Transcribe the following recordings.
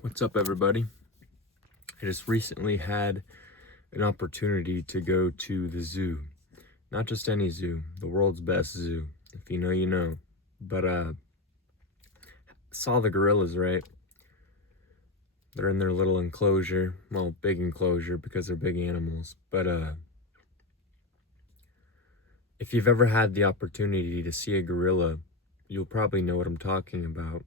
What's up, everybody? I just recently had an opportunity to go to the zoo. Not just any zoo, the world's best zoo. If you know, you know. But saw the gorillas, right? They're in their little enclosure. Well, big enclosure because they're big animals. But if you've ever had the opportunity to see a gorilla, you'll probably know what I'm talking about.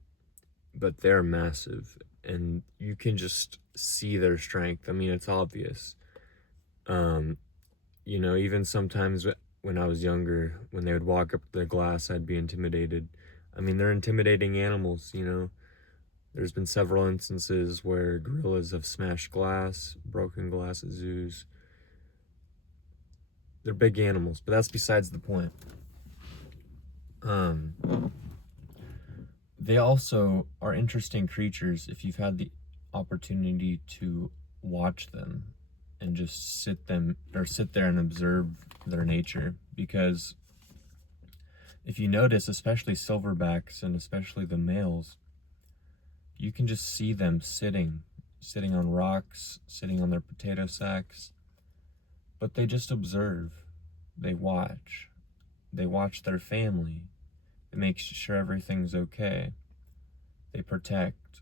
But they're massive, and you can just see their strength. I mean, it's obvious. Even sometimes when I was younger, when they would walk up the glass, I'd be intimidated. I mean, they're intimidating animals. There's been several instances where gorillas have smashed glass, broken glass at zoos. They're big animals, but that's besides the point. They also are interesting creatures if you've had the opportunity to watch them and just sit there and observe their nature. Because if you notice, especially silverbacks and especially the males, you can just see them sitting on rocks, sitting on their potato sacks, but they just observe. They watch their family. They make sure everything's okay. They protect.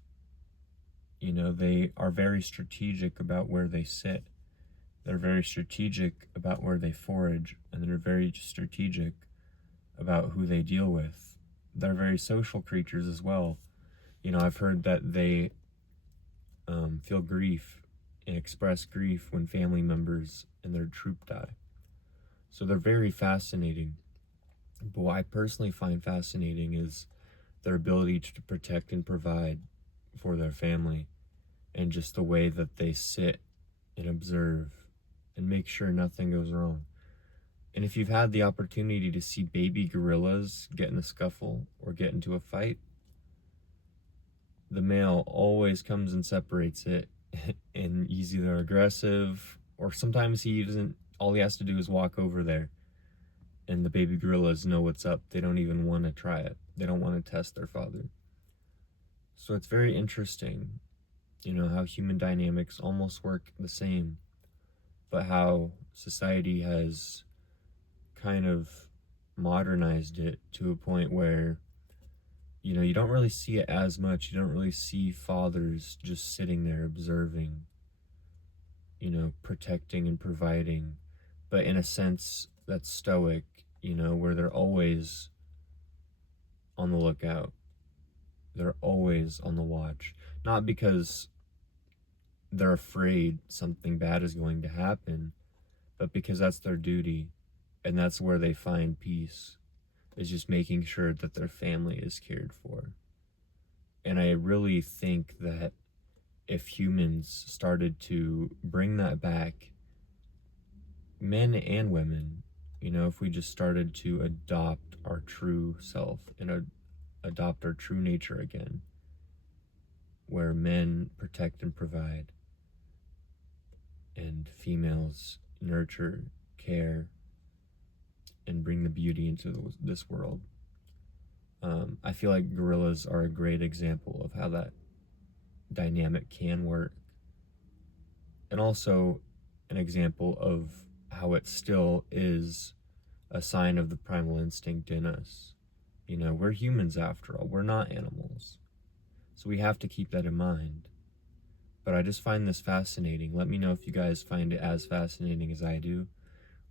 They are very strategic about where they sit. They're very strategic about where they forage, and they're very strategic about who they deal with. They're very social creatures as well. I've heard that they feel grief and express grief when family members and their troop die. So they're very fascinating. But what I personally find fascinating is their ability to protect and provide for their family, and just the way that they sit and observe and make sure nothing goes wrong. And if you've had the opportunity to see baby gorillas get in a scuffle or get into a fight, the male always comes and separates it, and he's either aggressive, or sometimes all he has to do is walk over there, and the baby gorillas know what's up. They don't even want to try it. They don't want to test their father. So it's very interesting, how human dynamics almost work the same, but how society has kind of modernized it to a point where, you don't really see it as much. You don't really see fathers just sitting there observing, protecting and providing, but in a sense that's stoic, where they're always on the lookout. They're always on the watch. Not because they're afraid something bad is going to happen, but because that's their duty, and that's where they find peace, is just making sure that their family is cared for. And I really think that if humans started to bring that back, men and women, if we just started to adopt our true self and adopt our true nature again, where men protect and provide, and females nurture, care, and bring the beauty into this world. I feel like gorillas are a great example of how that dynamic can work, and also an example of how it still is a sign of the primal instinct in us. We're humans after all. We're not animals. So we have to keep that in mind. But I just find this fascinating. Let me know if you guys find it as fascinating as I do.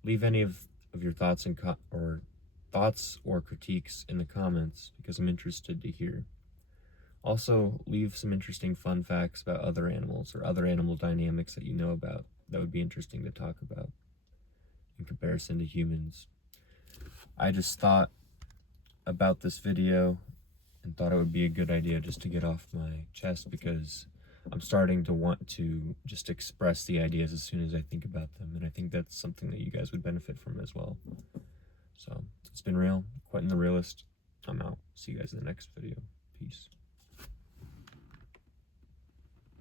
Leave any of your thoughts or critiques in the comments, because I'm interested to hear. Also, leave some interesting fun facts about other animals or other animal dynamics that you know about that would be interesting to talk about in comparison to humans. I just thought about this video and thought it would be a good idea just to get off my chest, because I'm starting to want to just express the ideas as soon as I think about them, and I think that's something that you guys would benefit from as well. So it's been real, Quentin the Realist. I'm out. See you guys in the next video. Peace.